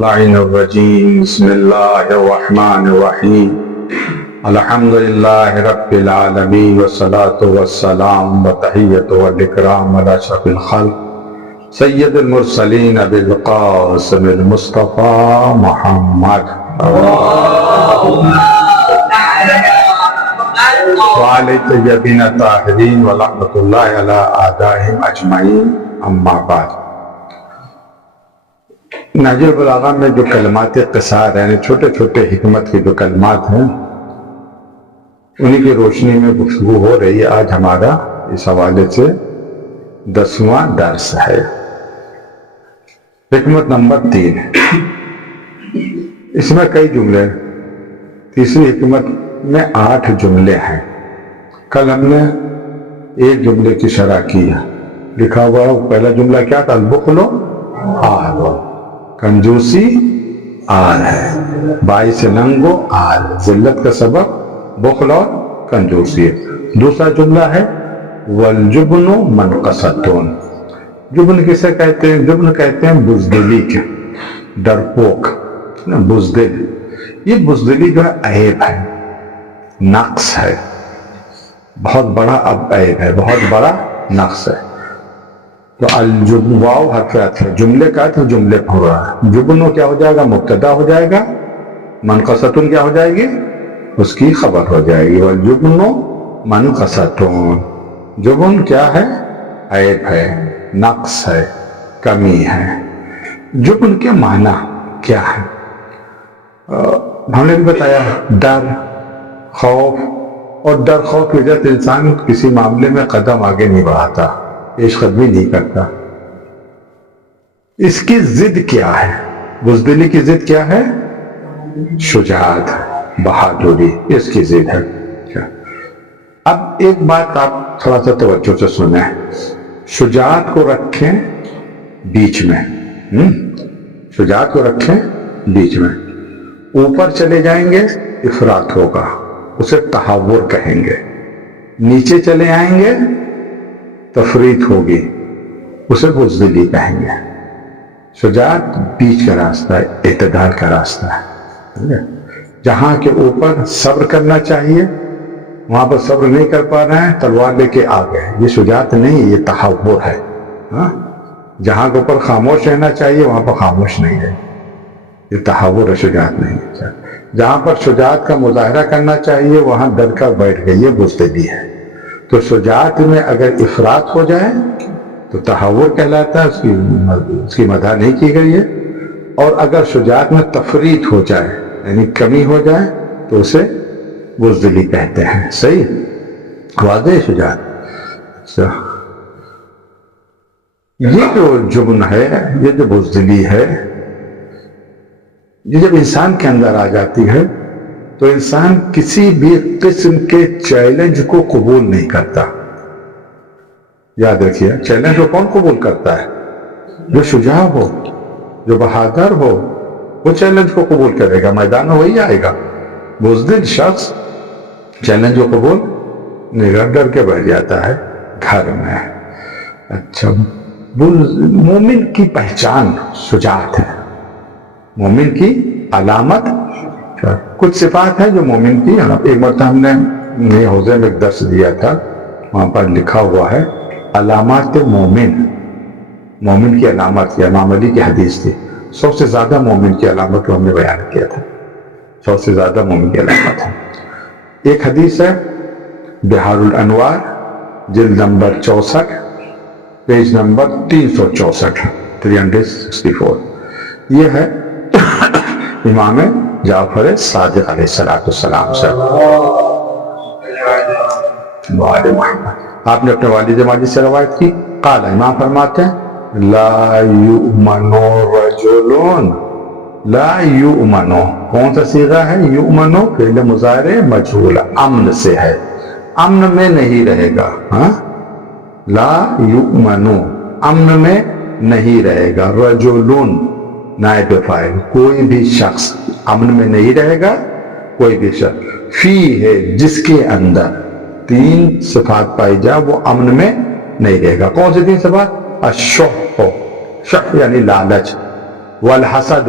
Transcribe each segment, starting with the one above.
اللعين الرجيم بسم الله الرحمن الرحيم الحمد لله رب العالمين والصلاة والسلام والتحية والإكرام على أشرف الخلق سيد المرسلين بالقاسم المصطفى محمد وعلى الطيبين الطاهرين ولعنة الله على أعدائهم أجمعين أما بعد نہج البلاغہ میں جو کلمات قصار یعنی چھوٹے چھوٹے حکمت کے جو کلمات ہیں انہی کی روشنی میں گفتگو ہو رہی ہے۔ آج ہمارا اس حوالے سے 10واں درس ہے۔ حکمت نمبر 3 اس میں کئی جملے ہیں۔ تیسری حکمت میں 8 جملے ہیں۔ کل ہم نے ایک جملے کی شرح کی ہے۔ لکھا ہوا پہلا جملہ کیا تھا؟ البخل عار، کنجوسی عار ہے، باعث ننگ و عار، ذلت کا سبب بخل اور کنجوسی ہے۔ دوسرا جملہ ہے والجبن منقصۃ۔ جبن کسے کہتے ہیں؟ جبن کہتے ہیں بزدلی کے، ڈرپوک، بزدل۔ یہ بزدلی جو ہے عیب ہے، نقص ہے، بہت بڑا عیب ہے، بہت بڑا نقص ہے۔ تو واو حرف عطف ہے، جملے کا تو جملے پڑھ رہا ہے۔ جبن کیا ہو جائے گا؟ مبتدا ہو جائے گا۔ منقصۃ کیا ہو جائے گی؟ اس کی خبر ہو جائے گی۔ والجبن منقصۃ، جبن کیا ہے؟ عیب ہے، نقص ہے، کمی ہے۔ جبن کے معنی کیا ہے؟ ہم نے بھی بتایا، ڈر، خوف، اور ڈر خوف کی وجہ سے انسان کسی معاملے میں قدم آگے نہیں بڑھاتا، پیش قدمی نہیں کرتا۔ اس کی ضد کیا ہے؟ بزدلی کی ضد کیا ہے؟ شجاعت، بہادری، اس کی ضد ہے۔ اب ایک بات آپ تھوڑا سا توجہ سے سنیں، شجاعت کو رکھیں بیچ میں، شجاعت کو رکھیں بیچ میں۔ اوپر چلے جائیں گے افراط ہوگا، اسے تہور کہیں گے۔ نیچے چلے آئیں گے تفریط ہوگی، اسے بزدلی کہیں گے۔ شجاعت بیچ کا راستہ ہے، اعتدال کا راستہ ہے۔ جہاں کے اوپر صبر کرنا چاہیے وہاں پر صبر نہیں کر پا رہے ہیں، تلوار لے کے آ گئے، یہ شجاعت نہیں، یہ تہور ہے۔ جہاں کے اوپر خاموش رہنا چاہیے وہاں پر خاموش نہیں ہے، یہ تہور ہے، شجاعت نہیں ہے۔ جہاں پر شجاعت کا مظاہرہ کرنا چاہیے وہاں ڈر کر بیٹھ گئی، یہ بزدلی ہے۔ تو شجاعت میں اگر افراط ہو جائے تو تہور کہلاتا ہے، اس کی مدح نہیں کی گئی ہے۔ اور اگر شجاعت میں تفریط ہو جائے یعنی کمی ہو جائے تو اسے بزدلی کہتے ہیں۔ صحیح واضح شجاعت۔ اچھا، یہ جو جبن ہے، یہ جو بزدلی ہے، یہ جب انسان کے اندر آ جاتی ہے تو انسان کسی بھی قسم کے چیلنج کو قبول نہیں کرتا۔ یاد رکھیے، چیلنج کو کون قبول کرتا ہے؟ جو شجاع ہو، جو بہادر ہو، وہ چیلنج کو قبول کرے گا، میدان میں وہی آئے گا۔ بزدل شخص چیلنج کو قبول نہیں کرتا، ڈر کے بیٹھ جاتا ہے گھر میں۔ اچھا، مومن کی پہچان شجاعت ہے، مومن کی علامت کچھ صفات ہیں جو مومن کی۔ ایک مرتبہ ہم نے نئے حوزے میں ایک درس دیا تھا، وہاں پر لکھا ہوا ہے علامات مومن، مومن کی علامت، یا امام علی کی حدیث تھی۔ 100 سے زیادہ مومن کی علامت کو ہم نے بیان کیا تھا، 100 سے زیادہ مومن کی علامت ہے۔ ایک حدیث ہے بحار الانوار، جلد نمبر 64، پیج نمبر 364، 364۔ یہ ہے امام جعفر صادق علیہ السلام سے۔ آپ نے اپنے والد ماجد سے روایت کی، قال، امام فرماتے ہیں لا یؤمن رجل، لا یؤمن، کون سا صیغہ ہے؟ یؤمن فعل مضارع مجہول، امن سے ہے، امن میں نہیں رہے گا۔ لا یؤمن، امن میں نہیں رہے گا۔ رجل نائب فاعل، کوئی بھی شخص امن میں نہیں رہے گا، کوئی بھی شخص۔ فی ہے جس کے اندر 3 صفات پائی جائے وہ امن میں نہیں رہے گا۔ کون سی 3 صفات؟ الشح، شح یعنی لالچ، والحسد،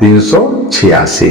386।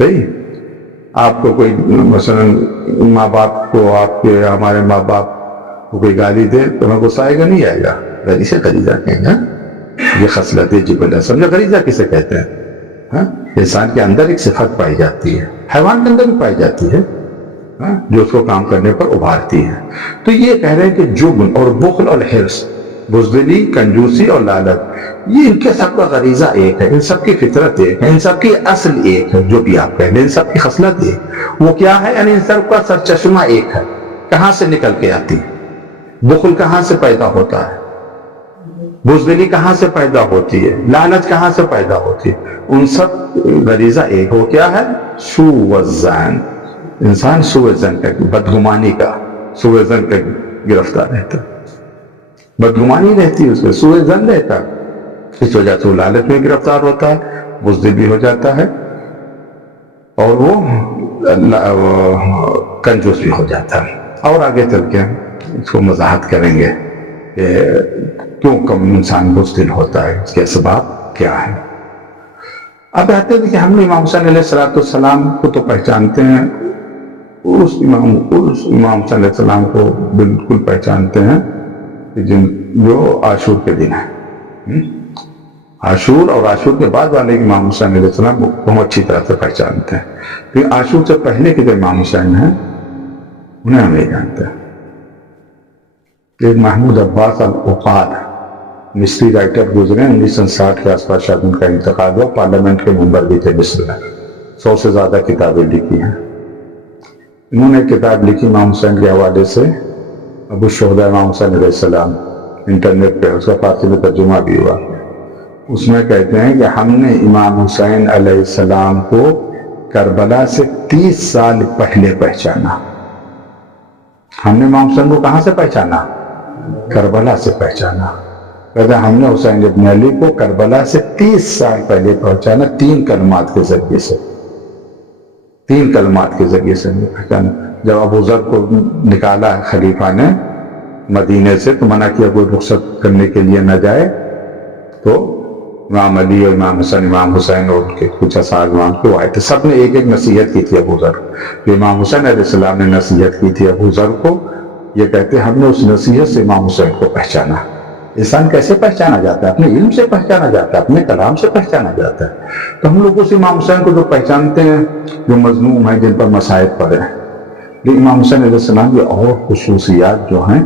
صحیح. آپ کو کوئی مثلا ماں باپ کو، آپ کے ہمارے ماں باپ کو کوئی گالی دے تو ہمیں غصہ آئے گا؟ نہیں آئے گا. غریزہ غریزہ کہیں گا یہ خصلت جبلہ. سمجھا غریزہ کسے کہتے ہیں؟ ہاں، انسان کے اندر ایک صفت پائی جاتی ہے، حیوان کے اندر بھی پائی جاتی ہے، جو اس کو کام کرنے پر ابھارتی ہے. تو یہ کہہ رہے ہیں کہ جبن اور بخل اور حرص، بزدلی، کنجوسی اور لالچ، یہ ان کے سب کا غریزہ ایک ہے، ان سب کی فطرت ایک ہے، ان سب کی اصل ایک ہے. جو بھی آپ کہہ لیں ان سب کی خصلت ایک. وہ کیا ہے؟ یعنی ان سب کا سرچشمہ ایک ہے. کہاں سے نکل کے آتی ہے؟ بخل کہاں سے پیدا ہوتا ہے؟ بزدلی کہاں سے پیدا ہوتی ہے؟ لالچ کہاں سے پیدا ہوتی ہے؟ ان سب غریزہ ایک. وہ کیا ہے؟ سوء الظن. انسان سوء ظن کا، بدگمانی کا، سوء ظن کا گرفتار رہتا ہے. بدگمانی رہتی ہے اس میں، سوء ظن رہتا ہے. اس وجہ سے وہ لالچ میں گرفتار ہوتا ہے، بزدل بھی ہو جاتا ہے، اور وہ کنجوس بھی ہو جاتا ہے. اور آگے چل کے اس کو وضاحت کریں گے کہ کیوں کم انسان بزدل ہوتا ہے، اس کے اسباب کیا ہے. اب کہتے ہیں کہ ہم نے امام حسین علیہ السلام کو تو پہچانتے ہیں، اس امام حسین علیہ السلام کو بالکل پہچانتے ہیں جو عاشور کے دن ہے. عاشور اور عاشور کے بعد والے امام حسین علیہ السلام کو ہم اچھی طرح سے پہچانتے ہیں. کیونکہ عاشور سے پہلے کے جو امام حسین ہیں انہیں ہم نہیں جانتے. ایک محمود عباس العقاد مصری رائٹر گزرے 1960 کے آس پاس شاید ان کا انتقال ہوا. پارلیمنٹ کے ممبر بھی تھے مصر میں. 100 سے زیادہ کتابیں لکھی ہیں. انہوں نے ایک کتاب لکھی امام حسین کے حوالے سے، ابو الشہداء امام حسین علیہ السلام. انٹرنیٹ پہ اس کا فارسی میں ترجمہ بھی ہوا. اس میں کہتے ہیں کہ ہم نے امام حسین علیہ السلام کو کربلا سے 30 سال پہلے پہچانا. ہم نے امام حسین کو کہاں سے پہچانا؟ کربلا سے پہچانا. کہتے ہیں ہم نے حسین ابن علی کو کربلا سے 30 سال پہلے پہچانا، 3 کلمات کے ذریعے سے. 3 کلمات کے ذریعے سے پہچانا. جب ابو ذر کو نکالا خلیفہ نے مدینے سے تو منع کیا کوئی رخصت کرنے کے لیے نہ جائے، تو امام علی اور امام حسین اور ان کے کچھ اصحاب امام کو آئے تھے. سب نے ایک ایک نصیحت کی تھی ابو ذر. جو امام حسین علیہ السلام نے نصیحت کی تھی ابو ذر کو، یہ کہتے ہیں ہم نے اس نصیحت سے امام حسین کو پہچانا. انسان کیسے پہچانا جاتا ہے؟ اپنے علم سے پہچانا جاتا ہے، اپنے کلام سے پہچانا جاتا ہے. تو ہم لوگ اس امام حسین کو جو پہچانتے ہیں جو مظلوم ہیں، جن پر مصائب پڑے ہیں، لیکن امام حسین علیہ السلام کی اور خصوصیات جو ہیں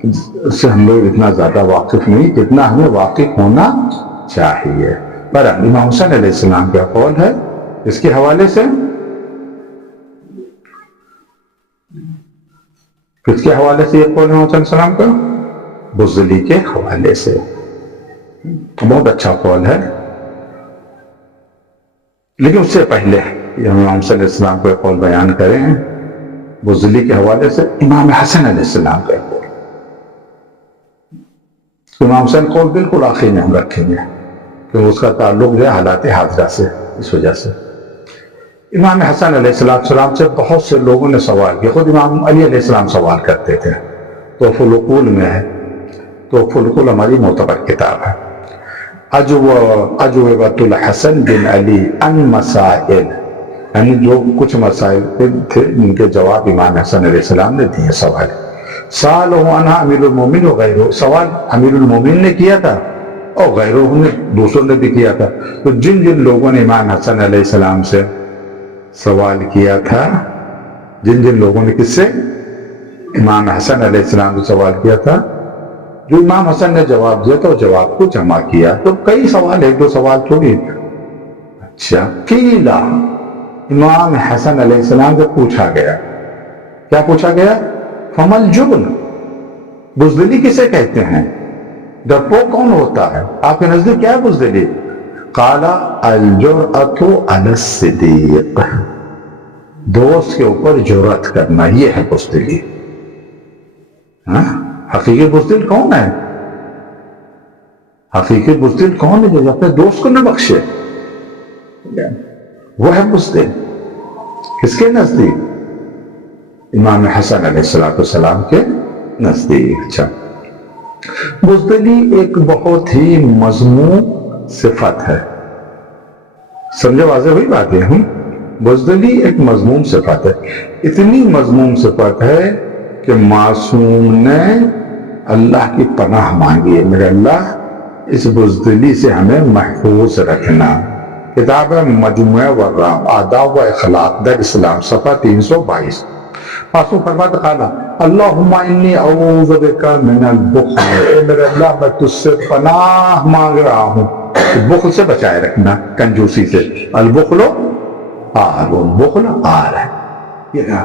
اس سے ہم لوگ اتنا زیادہ واقف نہیں جتنا ہمیں واقف ہونا چاہیے. پر امام حسین علیہ السلام کا قول ہے اس کے حوالے سے، کس کے حوالے سے یہ قول ہے امام حسین علیہ السلام کا؟ بزدلی کے حوالے سے. بہت اچھا قول ہے. لیکن اس سے پہلے یہ ہم امام صلی اللہ علیہ السلام کو قول بیان کریں ہیں بزدلی کے حوالے سے امام حسن علیہ السلام کا قول. امام حسین قول بالکل آخر میں ہم رکھیں گے کہ اس کا تعلق جو ہے حالات حاضرہ سے. اس وجہ سے امام حسن علیہ السلام سے بہت سے لوگوں نے سوال کیا. خود امام علی علیہ السلام سوال کرتے تھے. تحفۃ العقول میں ہے، تحفۃ العقول ہماری معتبر کتاب ہے. اجوبۃ الحسن بن علی ان مسائل، یعنی جو کچھ مسائل تھے جن کے جواب امام حسن علیہ السلام نے دیے. سوال سألہ عنہا امیر المومنین وغیرہ، سوال امیر المومنین نے کیا تھا اور غیرہ نے، دوسروں نے بھی کیا تھا. تو جن جن لوگوں نے امام حسن علیہ السلام سے سوال کیا تھا، جن جن لوگوں نے کس سے؟ امام حسن علیہ السلام سے سوال کیا تھا، جو امام حسن نے جواب دیا تھا وہ جواب کو جمع کیا. تو کئی سوال، ایک دو سوال تھوڑی. اچھا، قیل، امام حسن علیہ السلام سے پوچھا گیا. کیا پوچھا گیا؟ فمل جبن، بزدلی کسے کہتے ہیں؟ ڈرپوک کون ہوتا ہے؟ آپ کے نزدیک کیا ہے بزدلی؟ قال الجرأۃ علی الصدیق، دوست کے اوپر جرأت کرنا، یہ ہے بزدلی. حقیقی بزدل کون ہے؟ حقیقی بزدل کون ہے؟ جو اپنے دوست کو نہ بخشے، وہ ہے بزدل. کس کے نزدیک؟ امام حسن علیہ السلام کے نزدیک. اچھا، بزدلی ایک بہت ہی مذموم صفت ہے. سمجھے؟ واضح ہوئی بات ہے. بزدلی ایک مذموم صفت ہے، اتنی مذموم صفت ہے کہ معصوم نے اللہ کی پناہ مانگی ہے، میرے اللہ اس بزدلی سے ہمیں محفوظ رکھنا۔ کتاب ہے مجموعہ ورام آداب و اخلاق در اسلام صفحہ 322۔ معصوم فرماتا قالا اللہم انی اعوذ بکا من البخل، اے میرے اللہ میں تجھ سے پناہ مانگ رہا ہوں، بخل سے بچائے رکھنا، کنجوسی سے۔ البخل آر، بخل آر ہے،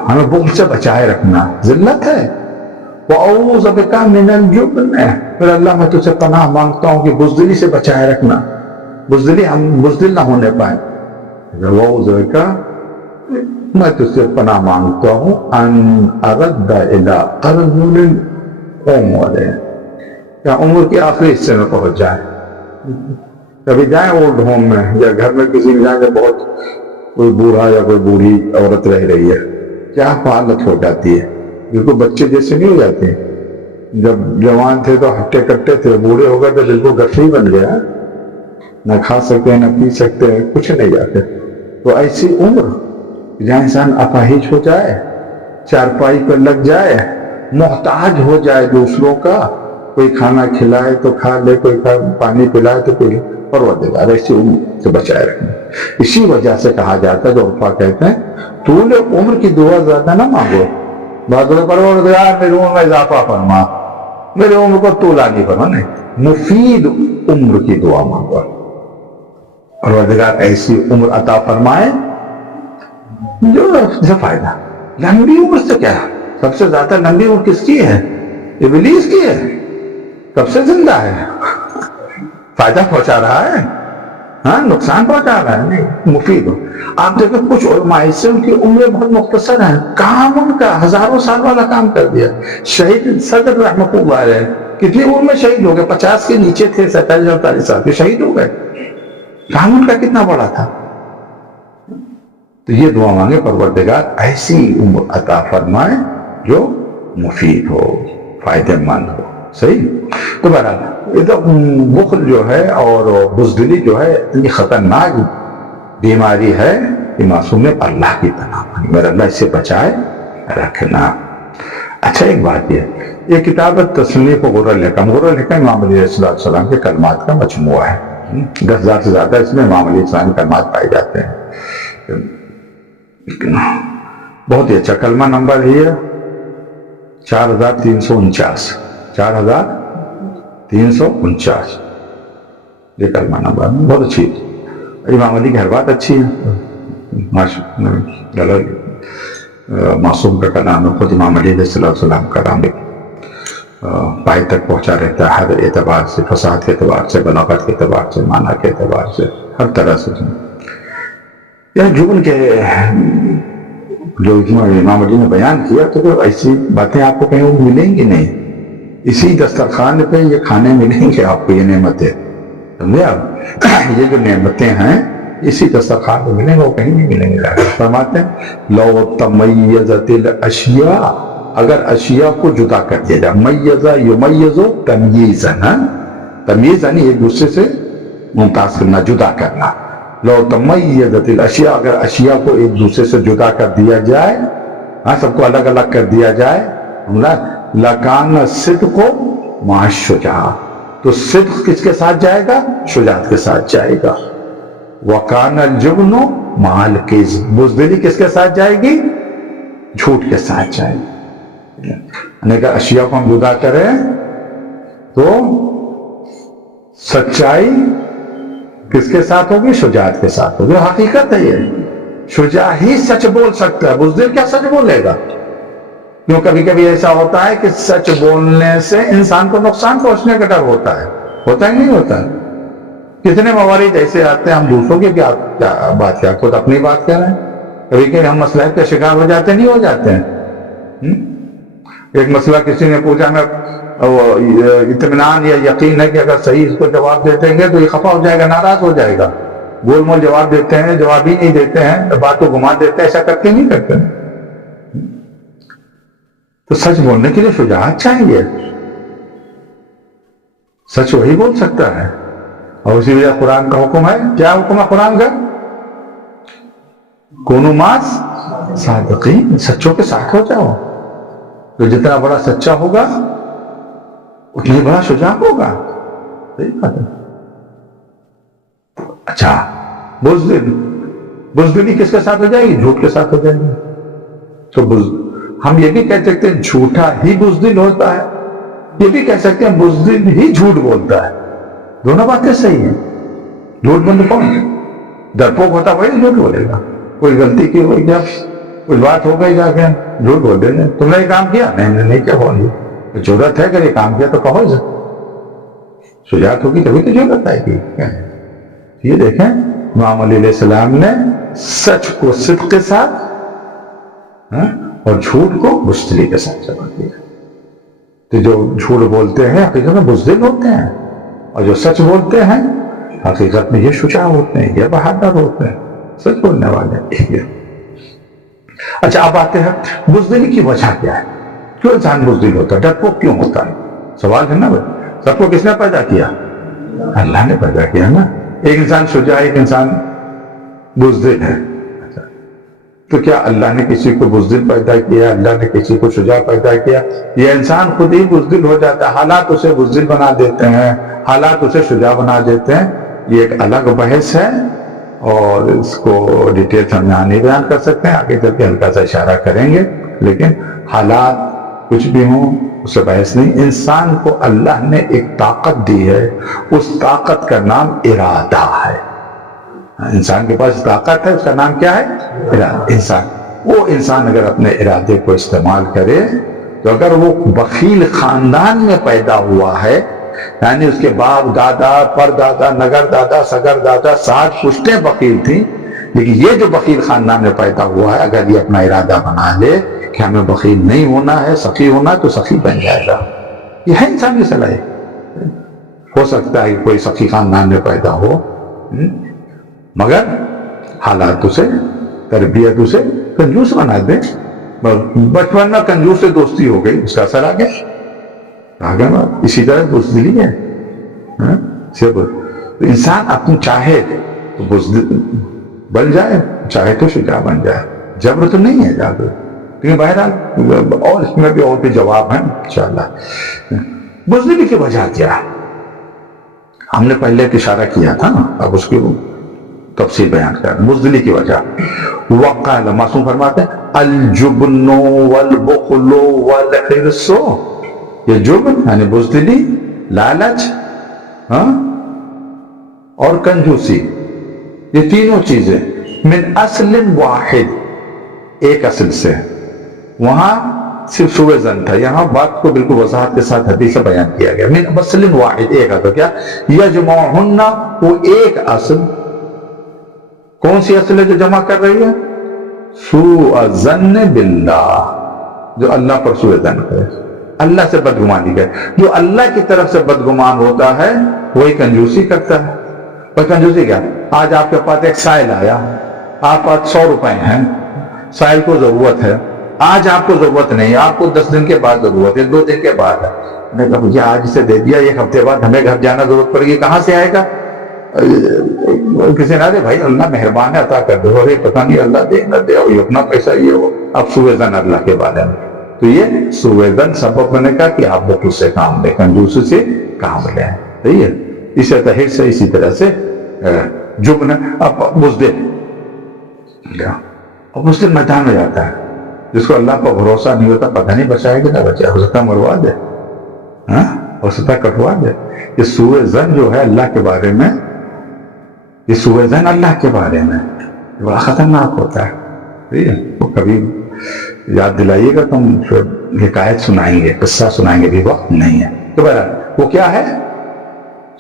ہمیں بخل سے بچائے رکھنا ذلت ہے۔ وَأَعُوذُ بِكَ مِنَ الْجُبْنِ، پھر اللہ میں تجھ سے پناہ مانگتا ہوں کہ بزدلی سے بچائے رکھنا، بزدلی ہم بزدل نہ ہونے پائیں۔ وَأَعُوذُ بِكَ، میں تجھ سے پناہ مانگتا ہوں ان ارد الى ارذل العمر، یا عمر کے آخری حصے میں پہنچ جائیں، کبھی جائیں اولڈ ہوم میں یا گھر میں کسی میں جائیں کہ بہت کوئی بوڑھا یا کوئی بوڑھی عورت رہ رہی ہے، کیا حالت ہو جاتی ہے، بالکل بچے جیسے نہیں ہو جاتے، جب جوان تھے تو ہٹے کٹے تھے، بوڑھے ہو گئے تو بالکل گٹھری بن گیا، نہ کھا سکتے نہ پی سکتے، کچھ نہیں جاتے۔ تو ایسی عمر جہاں انسان اپاہج ہو جائے، چارپائی پر لگ جائے، محتاج ہو جائے دوسروں کا، کوئی کھانا کھلائے تو کھا لے، کوئی پانی پلائے تو پی لے، پروردگار ایسی عمر سے بچائے رکھنا۔ اسی وجہ سے کہا جاتا ہے، جو عرفا کہتے ہیں طول عمر کی دعا زیادہ نہ مانگو، بہادر پروردگار میری عمر میں اضافہ فرما، میری عمر کو طولا نہیں فرما، نہیں، مفید عمر کی دعا مانگو، پروردگار ایسی عمر عطا فرمائے جو سے فائدہ۔ لمبی عمر سے کیا، سب سے زیادہ لمبی عمر کس کی ہے؟ ابلیس کی ہے، کب سے زندہ ہے، فائدہ پہنچا رہا ہے، ہاں نقصان پہنچا رہا ہے، نہیں مفید ہو۔ آپ دیکھیں کچھ علماء سے ان کی عمریں بہت مختصر ہیں، کام ان کا ہزاروں سال والا کام کر دیا۔ شہید صدر رحمۃ اللہ علیہ کتنی عمر میں شہید ہو گئے، 50 کے نیچے تھے، 47-48 سال کے شہید ہو گئے، کام ان کا کتنا بڑا تھا۔ تو یہ دعا مانگے پروردگار ایسی عمر عطا فرمائے جو مفید ہو، فائدہ مند ہو، صحیح۔ تو بہرحال بخل جو ہے اور بزدلی جو ہے اتنی خطرناک بیماری ہے کہ معصوم نے اللہ کی پناہ مانگی، میرا اللہ اس سے بچائے رکھنا۔ اچھا ایک بات یہ کتاب تصنیف غر الحکم، غر الحکم امام علیہ السلام کے کلمات کا مجموعہ ہے، 10,000 سے زیادہ اس میں امام علیہ السلام کے کلمات پائے جاتے ہیں۔ بہت ہی اچھا کلمہ نمبر ہے 4349، 4349 یہ کلمہ نمبر بہت اچھی ہے۔ امام علی کی ہر بات اچھی ہے، معصوم کا کلام ہے، خود امام علی علیہ السلام کا کلام ہے، پائے تک پہنچا رہتا ہے ہر اعتبار سے، فصاحت کے اعتبار سے، بلاغت کے اعتبار سے، معنی کے اعتبار سے، ہر طرح سے۔ یا جو ان کے جو امام علی نے بیان کیا تو ایسی باتیں آپ کو کہیں ملیں گی نہیں، اسی دسترخوان پہ یہ کھانے ملیں گے آپ کو، یہ نعمتیں، سمجھے آپ، یہ جو نعمتیں ہیں اسی دسترخوان پہ ملیں گے، وہ کہیں نہیں ملیں گے۔ فرماتے ہیں لو تمیزت الاشیاء، اگر اشیاء کو جدا کر دیا جائے، میزہ یمیزو تمیزا، تمیز یعنی ایک دوسرے سے ممتاز کرنا، جدا کرنا۔ لو تمیزت الاشیاء، اگر اشیاء کو ایک دوسرے سے جدا کر دیا جائے، سب کو الگ الگ کر دیا جائے، لکان الصدق مع الشجاع، تو صدق کس کے ساتھ جائے گا؟ شجاعت کے ساتھ جائے گا۔ وکان الجبن مع الکذب، بزدلی کس کے ساتھ جائے گی؟ جھوٹ کے ساتھ جائے گی۔ یعنی کہ اشیاء کو ہم جدا کریں تو سچائی کس کے ساتھ ہوگی؟ شجاعت کے ساتھ ہوگی۔ حقیقت ہے یہ، شجاع ہی سچ بول سکتا ہے، بزدل کیا سچ بولے گا؟ کیوں کبھی کبھی ایسا ہوتا ہے کہ سچ بولنے سے انسان کو نقصان پہنچنے کا ڈر ہوتا ہے ہی نہیں ہوتا ہے؟ کتنے موارد ایسے آتے ہیں، ہم دوسروں کی بات کیا، خود اپنی بات کہہ رہے ہیں، کبھی کبھی ہم مصلحت کا شکار ہو جاتے نہیں ہو جاتے ہیں۔ ایک مسئلہ کسی نے پوچھا، میں اطمینان یا یقین ہے کہ اگر صحیح اس کو جواب دے دیں گے تو یہ خفا ہو جائے گا، ناراض ہو جائے گا، گول مول جواب دیتے ہیں، جواب ہی نہیں دیتے ہیں، بات کو گھما دیتے ہیں، ایسا کرتے نہیں کرتے۔ تو سچ بولنے کے لیے شجاعت چاہیے، سچ وہی بول سکتا ہے، اور اسی وجہ قرآن کا حکم ہے، کیا حکم ہے قرآن کا؟ کونوا ماس صادقین، سچوں کے ساتھ ہو جاؤ. تو جتنا بڑا سچا ہوگا اتنا ہی بڑا شجاع ہوگا. صحیح بات ہے. اچھا بزدلی کس کے ساتھ ہو جائے گی؟ جھوٹ کے ساتھ ہو جائے گی. تو ہم یہ بھی کہہ سکتے ہیں جھوٹا ہی بزدل ہوتا ہے، یہ بھی کہہ سکتے ہیں بزدل ہی جھوٹ بولتا ہے. دونوں باتیں صحیح ہیں. جھوٹ بند کون ہے؟ ڈرپوک ہوتا وہی جھوٹ بولے گا. کوئی غلطی کی ہوئی، جب کوئی بات ہو گئی جا کے جھوٹ بول دیں گے. تم نے یہ کام کیا؟ میں نے نہیں کیا. بولیے ضرورت ہے، اگر یہ کام کیا تو کہو. شجاعت ہوگی تبھی تو ضرورت آئے گی. یہ دیکھیں امام علی علیہ السلام نے سچ کو صدق کے ساتھ اور جھوٹ کو بزدلی کے ساتھ جواب دیا. تو جو جھوٹ بولتے ہیں حقیقت میں بزدل ہوتے ہیں، اور جو سچ بولتے ہیں حقیقت میں یہ شجاع ہوتے ہیں، یہ بہادر ہوتے ہیں، سچ بولنے والے. اچھا اب آتے ہیں بزدلی کی وجہ کیا ہے؟ کیوں انسان بزدل ہوتا ہے؟ ڈرپوک کیوں ہوتا ہے؟ سوال ہے نا بھائی. سب کو کس نے پیدا کیا؟ اللہ نے پیدا کیا نا. ایک انسان شجاع، ایک انسان بزدل ہے. تو کیا اللہ نے کسی کو بزدل پیدا کیا؟ اللہ نے کسی کو شجاع پیدا کیا؟ یہ انسان خود ہی بزدل ہو جاتا ہے. حالات اسے بزدل بنا دیتے ہیں، حالات اسے شجاع بنا دیتے ہیں. یہ ایک الگ بحث ہے اور اس کو ڈیٹیل ہم یہاں نہیں بیان کر سکتے ہیں. آگے چل کے ہلکا سا اشارہ کریں گے. لیکن حالات کچھ بھی ہوں اس سے بحث نہیں. انسان کو اللہ نے ایک طاقت دی ہے، اس طاقت کا نام ارادہ ہے. انسان کے پاس طاقت ہے، اس کا نام کیا ہے؟ ارادہ. وہ انسان اگر اپنے ارادے کو استعمال کرے تو اگر وہ بخیل خاندان میں پیدا ہوا ہے، یعنی اس کے باپ دادا پر دادا نگر دادا سگر دادا 60 پشتیں بخیل تھیں، لیکن یہ جو بخیل خاندان میں پیدا ہوا ہے اگر یہ اپنا ارادہ بنا لے کہ ہمیں بخیل نہیں ہونا ہے، سخی ہونا ہے، تو سخی بن جائے گا. یہ ہے انسان کی صلاحیت. ہو سکتا ہے کہ کوئی سخی خاندان میں پیدا ہو مگر حالات اسے، تربیت اسے کنجوس بنا دے. بچپن میں کنجوس سے دوستی ہو گئی، اس کا اثر آ گیا. اسی طرح بزدلی ہے. انسان اپنی چاہے تو بزدل بن جائے، چاہے تو شجاع بن جائے. جبر تو نہیں ہے جادو. لیکن بہرحال اور اس میں بھی اور بھی جواب ہیں انشاءاللہ. بزدلی کی وجہ کیا ہے؟ ہم نے پہلے ایک اشارہ کیا تھا نا، اب اس کی تفصیل بیان کر. بزدلی کی وجہ وقال معصوم فرماتے ہیں الجبن والبخل والحرص. یہ جبن یعنی بزدلی، لالچ اور کنجوسی، یہ تینوں چیزیں من اصل واحد، ایک اصل سے. وہاں صرف سوء ظن تھا، یہاں بات کو بالکل وضاحت کے ساتھ حدیث سے بیان کیا گیا. من اصل واحد، ایک اصل. کیا یجمعہن، وہ ایک اصل. کون سی اصل ہے جو جمع کر رہی ہے؟ سوء ظن باللہ، جو اللہ پر سوء ظن کرے، اللہ سے بدگمانی کرے. جو اللہ کی طرف سے بدگمان ہوتا ہے وہی کنجوسی کرتا ہے. اور کنجوسی کیا؟ آج آپ کے پاس ایک سائل آیا، آپ پاس 100 روپے ہیں، سائل کو ضرورت ہے. آج آپ کو ضرورت نہیں، آپ کو 10 دن کے بعد ضرورت ہے، 2 دن کے بعد ہے. میں نے کہا مجھے آج اسے دے دیا، 1 ہفتے بعد ہمیں گھر جانا ضرورت پڑے گی، کہاں سے آئے گا؟ کسی نے بھائی اللہ مہربان ہے عطا کر دو. ارے پتہ نہیں اللہ دے نہ دے، یہ اپنا پیسہ یہ ہو. اب سوء ظن اللہ کے بارے میں، تو یہ سوء ظن سبب میں نے کہا کہ آپ بخل سے کام لیں، کنجوسی سے کام لیں. صحیح ہے. اسی طرح سے اسی طرح سے جبن. اب بزدل میدان میں جاتا ہے، جس کو اللہ پر بھروسہ نہیں ہوتا، پتہ نہیں بچائے کہ نہ بچائے، ہو سکتا مروا دے، ہو سکتا کٹوا دے. یہ سوء ظن جو ہے اللہ کے بارے میں، یہ سوء ظن اللہ کے بارے میں بڑا خطرناک ہوتا ہے. ٹھیک ہے. وہ کبھی یاد دلائیے گا تو ہم پھر حکایت سنائیں گے، قصہ سنائیں گے، بھی وقت نہیں ہے. تو بہرحال وہ کیا ہے؟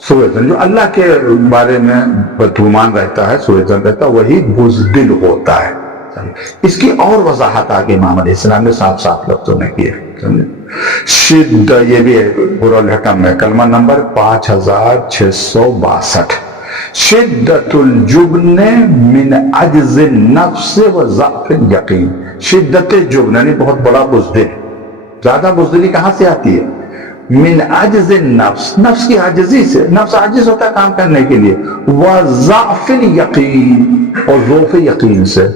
سوء ظن. جو اللہ کے بارے میں بدگمان رہتا ہے، سوء ظن رہتا ہے، وہی بزدل ہوتا ہے. اس کی اور وضاحت آگے امام علیہ السلام نے صاف صاف لفظوں میں کی ہے. شدت، یہ بھی برا الحکم میں کلمہ نمبر 5662. شدت الجبن من عجز النفس و ضعف الیقین. شدت جبن یعنی بہت بڑا بزدل. زیادہ بزدلی کہاں سے آتی ہے؟ من عجز النفس، نفس کی عاجزی سے. نفس عاجز ہوتا ہے کام کرنے کے لیے. و ضعف الیقین، اور ضعف یقین سے.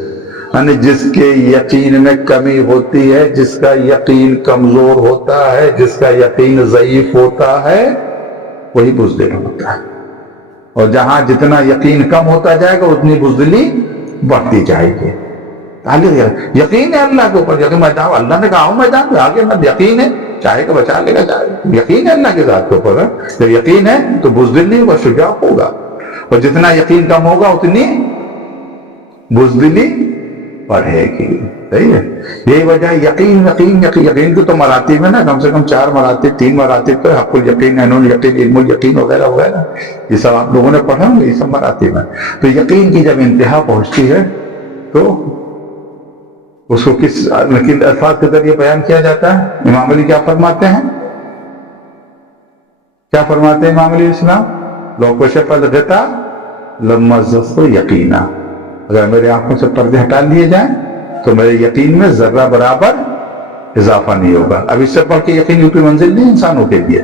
یعنی جس کے یقین میں کمی ہوتی ہے، جس کا یقین کمزور ہوتا ہے، جس کا یقین ضعیف ہوتا ہے، وہی بزدل ہوتا ہے. اور جہاں جتنا یقین کم ہوتا جائے گا اتنی بزدلی بڑھتی جائے گی. یقین ہے اللہ کے اوپر، یقین میں جاؤں، اللہ نے کہا ہوں میدان میں آگے، میں یقین ہے چاہے گا بچا لے گا، چاہے یقین ہے اللہ کے ذات کے اوپر. جب یقین ہے تو بزدل نہیں ہوگا، شجاع ہوگا. اور جتنا یقین کم ہوگا اتنی بزدلی بڑھے گی. صحیح ہے. یہی وجہ ہے یقین کی تو مراتب ہے نا، کم سے کم 4 مراتب، 3 مراتب تو حق الیقین، عین الیقین، علم الیقین وغیرہ وغیرہ. یہ سب آپ لوگوں نے پڑھا، یہ سب مراتب ہیں. تو یقین کی جب انتہا پہنچتی ہے تو اس کو کس الفاظ کے ذریعے بیان کیا جاتا ہے؟ امام علی کیا فرماتے ہیں؟ کیا فرماتے ہیں امام علیہ السلام؟ لو کشف الغطا لما زدت یقینا. اگر میرے آنکھوں سے پردے ہٹا لیے جائیں تو میرے یقین میں ذرہ برابر اضافہ نہیں ہوگا. اب اس سے بڑھ کے یقین کوئی منزل نہیں انسانوں کے لیے.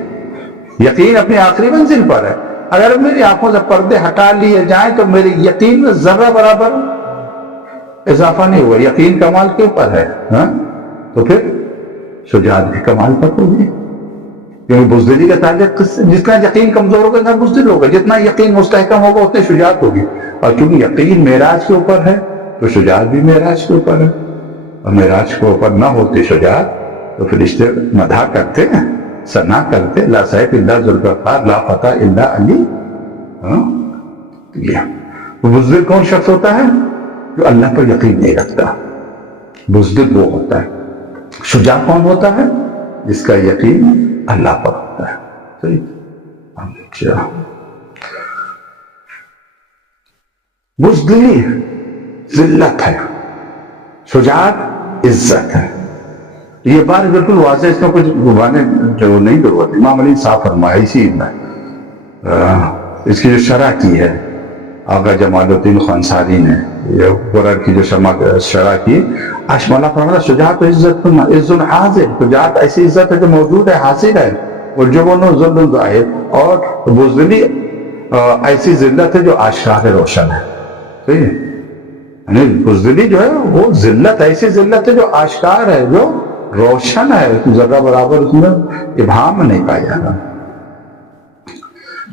یقین اپنی آخری منزل پر ہے. اگر میری آنکھوں سے پردے ہٹا لیے جائیں تو میرے یقین میں ذرہ برابر اضافہ نہیں ہوا. یقین کمال کے اوپر ہے تو پھر شجاعت بھی کمال پر ہوگی. کیونکہ بزدلی کا تعلق جتنا یقین کمزور ہوگا اتنا بزدل ہوگا، جتنا یقین مستحکم ہوگا اتنی شجاعت ہوگی. اور چونکہ یقین معراج کے اوپر ہے تو شجاعت بھی معراج کے اوپر ہے. اور معراج کے اوپر نہ ہوتی شجاعت تو فرشتے مدح کرتے ہیں، ثنا کرتے، لا سیف الا ذوالفقار، لا فتح الا علی. بزدل کون شخص ہوتا ہے؟ جو اللہ پر یقین نہیں رکھتا. بزدل وہ ہوتا ہے. شجاع کون ہوتا ہے؟ جس کا یقین اللہ پر ہوتا ہے. صحیح. اچھا، بزدلی ذلت ہے، شجاعت عزت ہے. یہ بات بالکل واضح، اس میں کچھ گھبرانے جو نہیں ضرورت. امام علی صاحب فرمایا اسی میں اس کی جو شرح کی ہے آقا جمال الدین خانساری نے، یہ قرآن کی جو شرح کی، اشملہ فرمایا شجاعت و عزت عز حاضر. شجاعت ایسی عزت ہے جو موجود ہے، حاصل ہے. اور جو وہ ذل ظاہر. اور بزدلی ایسی ذلت ہے جو آشکار روشن ہے. صحیح ہے. یعنی بزدلی جو ہے وہ ذلت، ایسی ذلت ہے جو آشکار ہے، جو روشن ہے، ذرہ برابر اس میں ابہام نہیں پایا جاتا.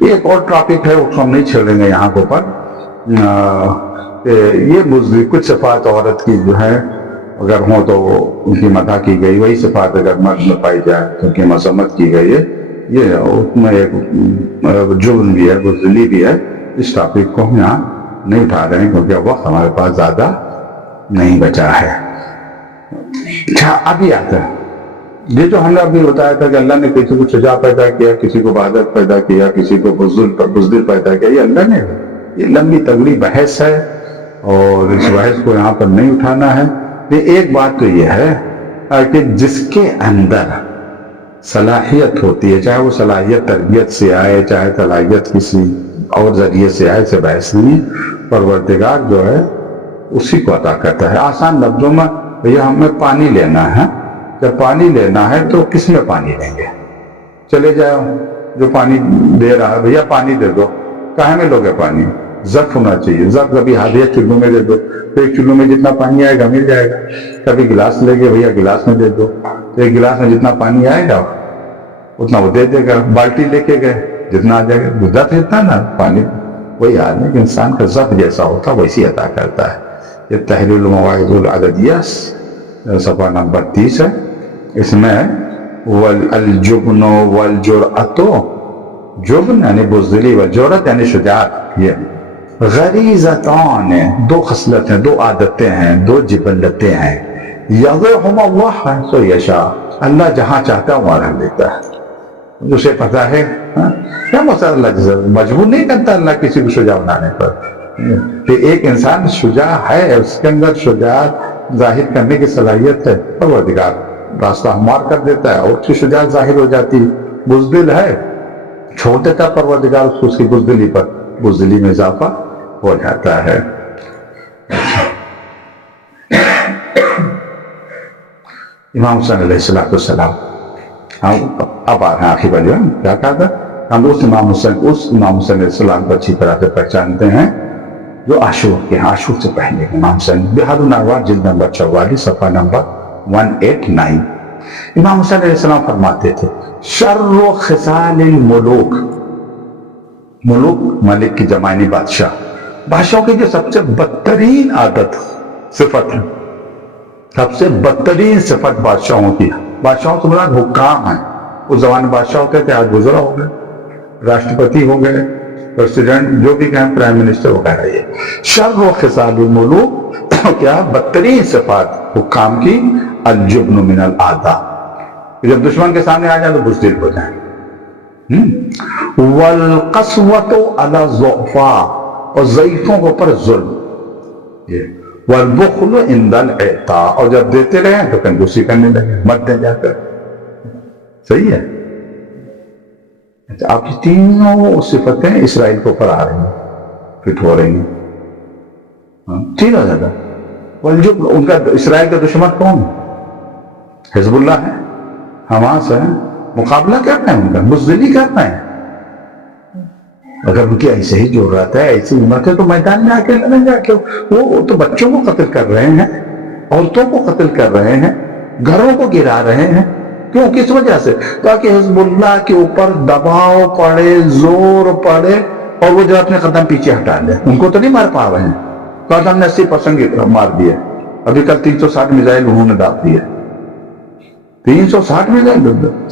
یہ ایک اور ٹاپک ہے، اس کو ہم نہیں چھیڑیں گے یہاں کے اوپر. یہ بزدلی کچھ صفات عورت کی جو ہے اگر ہوں تو ان کی مدح کی گئی، وہی صفات اگر مرد میں پائی جائے تو ان کی مذمت کی گئی ہے. یہ اس میں ایک جرم بھی ہے، بزدلی بھی ہے. اس ٹاپک کو ہم یہاں نہیں اٹھا رہے ہیں کیونکہ وقت ہمارے پاس زیادہ نہیں بچا ہے. اچھا، ابھی آتا ہے یہ جو ہم نے ابھی بتایا تھا کہ اللہ نے کسی کو شجاع پیدا کیا، کسی کو بہادر پیدا کیا، کسی کو بزدل پیدا کیا. یہ اللہ نے، یہ لمبی تگڑی بحث ہے اور اس بحث کو یہاں پر نہیں اٹھانا ہے. ایک بات تو یہ ہے کہ جس کے اندر صلاحیت ہوتی ہے، چاہے وہ صلاحیت تربیت سے آئے، چاہے صلاحیت کسی اور ذریعے سے آئے، سے بحث نہیں. پروردگار جو ہے اسی کو عطا کرتا ہے. آسان لفظوں میں بھیا ہمیں پانی لینا ہے. جب پانی لینا ہے تو کس میں پانی لیں گے؟ چلے جاؤ جو پانی دے رہا ہے، بھیا پانی دے دو. کہاں میں لوگے پانی؟ ظرف ہونا چاہیے. ظرف کبھی ہادیہ چلو میں دے دو تو ایک چلو میں جتنا پانی آئے گا مل جائے گا. کبھی گلاس لے گئے، بھیا گلاس میں دے دو تو ایک گلاس میں جتنا پانی آئے گا اتنا وہ دے دے گا. بالٹی لے کے گئے، جتنا آ جائے گا. ظرف اتنا نا پانی، وہی حال ہے کہ انسان کا ظرف جیسا ہوتا ویسی عطا کرتا ہے. یہ تحریر المواعظ العددیہ صفحہ نمبر 30 ہے. اس میں الجبن والجرأت، جبن یعنی بزدلی، والجرأت یعنی شجاعت. یہ غریزتان، دو خصلتیں، دو عادتیں ہیں، دو جبلتیں ہیں. یضعہم اللہ حیث یشاء، اللہ جہاں چاہتا ہے وہاں رکھ دیتا ہے. اسے پتا ہے کیا مسئلہ، اللہ جیسا مجبور نہیں کرتا اللہ کسی کو شجاع بنانے پر. کہ ایک انسان شجاع ہے، اس کے اندر شجاعت ظاہر کرنے کی صلاحیت ہے، پروردگار راستہ ہموار کر دیتا ہے اور اس کی شجاعت ظاہر ہو جاتی. بزدل ہے، چھوڑ دیتا پروردگار اس کو، اس کی بزدلی پر بزدلی میں اضافہ ہو جاتا ہے. امام حسین علیہ السلام، اب آ رہے ہیں آخری بار کیا کہا تھا. ہم اس امام حسین علیہ السلام کو اچھی طرح سے پہچانتے ہیں جو عاشور کے ہیں، عاشور سے پہلے امام حسین، بہار الانوار جلد نمبر 44 صفحہ نمبر 189۔ امام حسین علیہ السلام فرماتے تھے شر خصال الملوک، ملوک ملک کی جمعنی بادشاہ، بادشاہوں کی جو سب سے بدترین عادت صفت ہے، سب سے بدترین صفت بادشاہوں کی، بادشاہوں سے مراد حکام ہیں، اس زمانے بادشاہ ہوتے تھے، آج گزرا ہو گئے، راشٹرپتی ہو گئے، پریسیڈنٹ جو بھی کہیں، پرائم منسٹر وغیرہ، یہ شر و خصال الملوک کیا بدترین صفات حکام کی، الجبن من الاعداء، جب دشمن کے سامنے آ جائیں تو بزدل ہو جائیں، والقسوۃ علی الضعفاء، اور ضعیفوں کے اوپر ظلم، یہ والبخل عند الاعطاء، اور جب دیتے رہیں تو کنجوسی کرنے لگے، مت دیں جا کر، صحیح ہے۔ آپ کی تینوں صفتیں اسرائیل کے اوپر آ رہی ہیں، فٹ ہو رہی ہیں، تینوں زیادہ۔ والجبن، ان کا اسرائیل کا دشمن کون ہے؟ حزب اللہ ہے، حماس ہے، مقابلہ کرنا ہے ان کا، بزدلی کرنا ہے۔ اگر ان کی ایسے ہی جرأت ہے، ایسی ہمت ہے تو میدان میں آ کے لڑیں جا کے، وہ تو بچوں کو قتل کر رہے ہیں، عورتوں کو قتل کر رہے ہیں، گھروں کو گرا رہے ہیں، کیوں؟ کس وجہ سے؟ تاکہ حزب اللہ کے اوپر دباؤ پڑے، زور پڑے، اور وہ جو اپنے قدم پیچھے ہٹا لیں۔ ان کو تو نہیں مار پا رہے ہیں، قدم نے 80% مار دیا، ابھی کل 360 میزائل انہوں نے داغ دیا، 360 میزائل،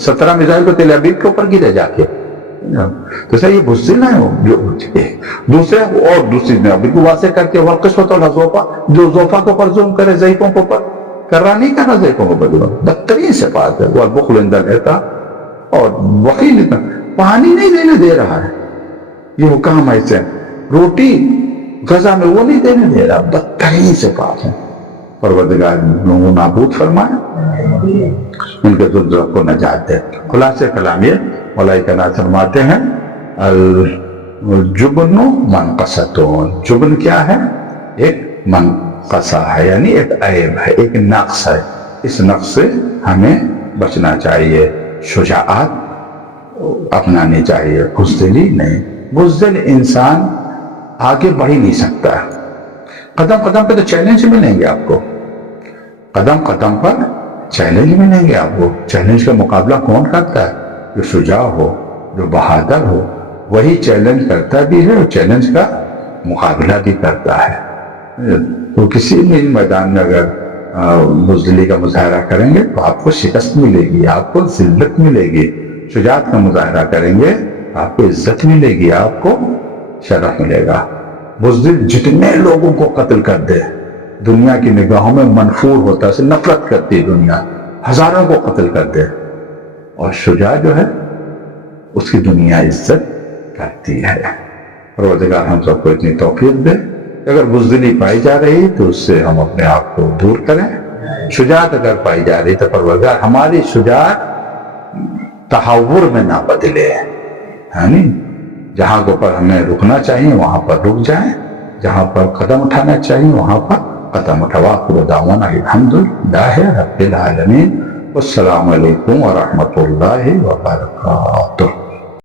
17 میزائل تو تیل ابیب کے اوپر گرے جا کے، تو صحیح یہ بزدل ہے جو دوسرے، اور دوسری نے ابھی کو واضح کر کے والقسوۃ علی الضعفاء، جو ضعفاء کے اوپر ظلم کرے، ضعیفوں کے اوپر کر رہا نہیں کرنا، ضعیفوں کے اوپر ظلم بدترین صفات ہے۔ والبخل عند الاعطاء، اور بخیل اتنا پانی نہیں دینے دے رہا ہے، یہ حکام ایسے ہیں، روٹی غزہ میں وہ نہیں دینے دے رہا، بدترین صفات ہیں۔ پروردگار لوگوں نابود فرمائے، ان کے ظلم کو نجات دے۔ خلاصہ کلام یہ مولائی کائنات فرماتے ہیں الجبن منقصۃ، جبن کیا ہے؟ ایک منقصہ ہے، یعنی ایک عیب ہے، ایک نقص ہے، اس نقص سے ہمیں بچنا چاہیے، شجاعت اپنانی چاہیے، بزدلی نہیں۔ بزدل انسان آگے بڑھ ہی نہیں سکتا، قدم قدم پہ تو چیلنج ملیں گے آپ کو، قدم قدم پر چیلنج ملیں گے آپ کو۔ چیلنج کا مقابلہ کون کرتا ہے؟ جو شجاع ہو، جو بہادر ہو، وہی چیلنج کرتا بھی ہے اور چیلنج کا مقابلہ بھی کرتا ہے۔ تو کسی بھی میدان میں اگر بزدلی کا مظاہرہ کریں گے تو آپ کو شکست ملے گی، آپ کو ذلت ملے گی۔ شجاعت کا مظاہرہ کریں گے آپ کو عزت ملے گی، آپ کو شرف ملے گا۔ بزدل جتنے لوگوں کو قتل کر دے، دنیا کی نگاہوں میں منفور ہوتا ہے، اسے نفرت کرتی دنیا، ہزاروں کو قتل کر دے، اور شجاع جو ہے اس کی دنیا عزت کرتی ہے۔ پروردگار ہم سب کو اتنی توفیق دے، اگر بزدلی پائی جا رہی تو اس سے ہم اپنے آپ کو دور کریں، شجاعت اگر پائی جا رہی تو پروردگار ہماری شجاعت تحور میں نہ بدلے، یعنی جہاں پر ہمیں رکنا چاہیے وہاں پر رک جائیں، جہاں پر قدم اٹھانا چاہیے وہاں پر قدم اٹھوا۔ دعوانا الحمدللہ رب العالمین، والسلام علیکم ورحمۃ اللہ وبرکاتہ۔